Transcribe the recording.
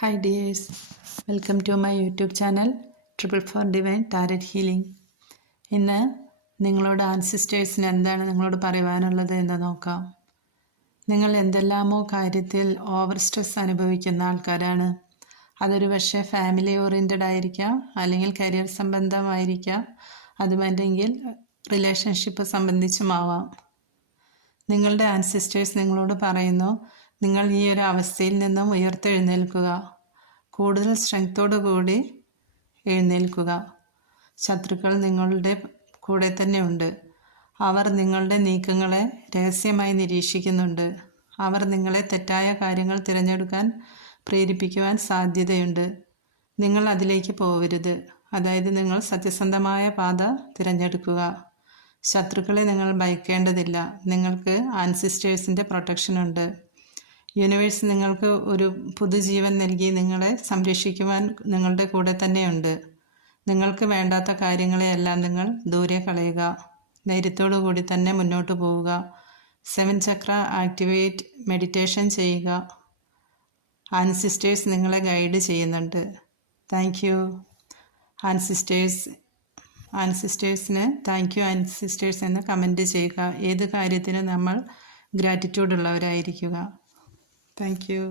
Hi dears, welcome to my YouTube channel Triple for Divine Tarot Healing. ഇന്ന് നിങ്ങളോട് ആൻസിസ്റ്റേഴ്സിന് എന്താണ് നിങ്ങളോട് പറയുവാനുള്ളത് എന്ന് നോക്കാം. നിങ്ങൾ എന്തെല്ലാമോ കാര്യത്തിൽ ഓവർ സ്ട്രെസ് അനുഭവിക്കുന്ന ആൾക്കാരാണ്. അതൊരു പക്ഷേ ഫാമിലി ഓറിയൻറ്റഡ് ആയിരിക്കാം, അല്ലെങ്കിൽ കരിയർ സംബന്ധമായിരിക്കാം, അതുമല്ലെങ്കിൽ റിലേഷൻഷിപ്പ് സംബന്ധിച്ചുമാവാം. നിങ്ങളുടെ ആൻസിസ്റ്റേഴ്സ് നിങ്ങളോട് പറയുന്നു, നിങ്ങൾ ഈ ഒരു അവസ്ഥയിൽ നിന്നും ഉയർത്തെഴുന്നേൽക്കുക, കൂടുതൽ സ്ട്രെങ്തോടു കൂടി എഴുന്നേൽക്കുക. ശത്രുക്കൾ നിങ്ങളുടെ കൂടെ തന്നെ ഉണ്ട്. അവർ നിങ്ങളുടെ നീക്കങ്ങളെ രഹസ്യമായി നിരീക്ഷിക്കുന്നുണ്ട്. അവർ നിങ്ങളെ തെറ്റായ കാര്യങ്ങൾ തിരഞ്ഞെടുക്കാൻ പ്രേരിപ്പിക്കുവാൻ സാധ്യതയുണ്ട്. നിങ്ങൾ അതിലേക്ക് പോവരുത്. അതായത് നിങ്ങൾ സത്യസന്ധമായ പാത തിരഞ്ഞെടുക്കുക. ശത്രുക്കളെ നിങ്ങൾ ഭയക്കേണ്ടതില്ല. നിങ്ങൾക്ക് ആൻസിസ്റ്റേഴ്സിൻ്റെ പ്രൊട്ടക്ഷനുണ്ട്. യൂണിവേഴ്സ് നിങ്ങൾക്ക് ഒരു പുതുജീവൻ നൽകി നിങ്ങളെ സംരക്ഷിക്കുവാൻ നിങ്ങളുടെ കൂടെ തന്നെയുണ്ട്. നിങ്ങൾക്ക് വേണ്ടാത്ത കാര്യങ്ങളെയെല്ലാം നിങ്ങൾ ദൂരെ കളയുക. ധൈര്യത്തോടു കൂടി തന്നെ മുന്നോട്ട് പോവുക. 7 ചക്ര ആക്ടിവേറ്റ് മെഡിറ്റേഷൻ ചെയ്യുക. ആൻസിസ്റ്റേഴ്സ് നിങ്ങളെ ഗൈഡ് ചെയ്യുന്നുണ്ട്. താങ്ക് യു ആൻസിസ്റ്റേഴ്സിന് താങ്ക് യു ആൻസിസ്റ്റേഴ്സ് എന്ന് കമൻറ്റ് ചെയ്യുക. ഏത് കാര്യത്തിനും നമ്മൾ ഗ്രാറ്റിറ്റ്യൂഡ് ഉള്ളവരായിരിക്കുക. Thank you.